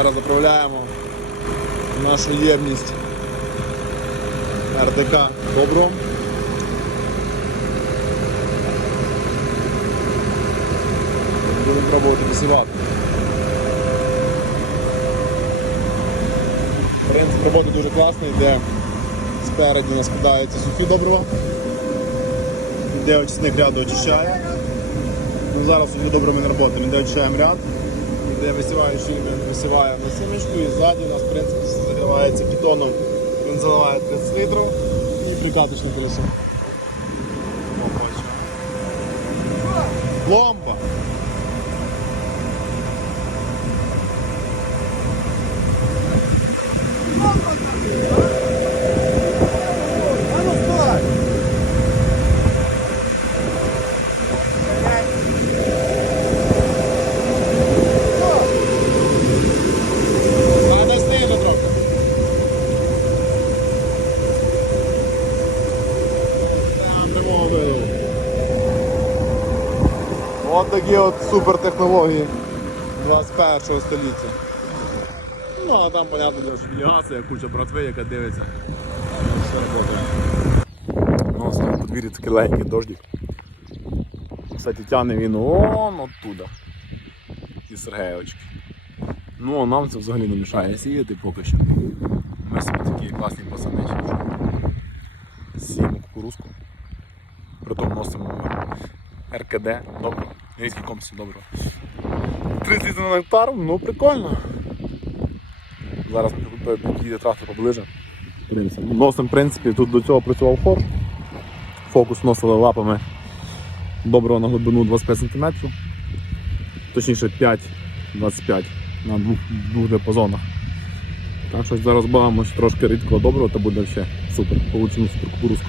Зараз заправляємо нашу ємність РДК добром. Будемо пробувати висівати. Принцип роботи дуже класний, де спереді нас складаються сухі добрива, де очисник ряду очищає. Ну, зараз сухі добрими не працюємо, де очищаємо ряд, де висіваючий він висіває на сімечку і ззаді у нас в принципі все закривається бетоном. Він заливає 30 літрів і прикаточне колесо. Пломба! Там. От такі от супертехнології 21 століття. Ну а там, понятно, що навігація, куча братви, яка дивиться. Ну, ось на подвір'ї такий легенький дождик. Кстати, тягне він он оттуда. Із Сергеєвочки. Ну, а нам це взагалі не мішає сіяти поки що. Ми собі такі класні пацани. Сіємо кукурузку. Притом носимо РКД, добре. Низький комплекс добре. 30 літрів на гектар, ну прикольно. Зараз під'їде трактор поближе. Подивимося. В принципі, тут до цього працював хор. Фокус носили лапами доброго на глибину 25 см. Точніше 5-25 на двох, двох диапазонах. Так що зараз бавимось трошки рідкого доброго, то буде ще супер. Получимо супер кукурузку.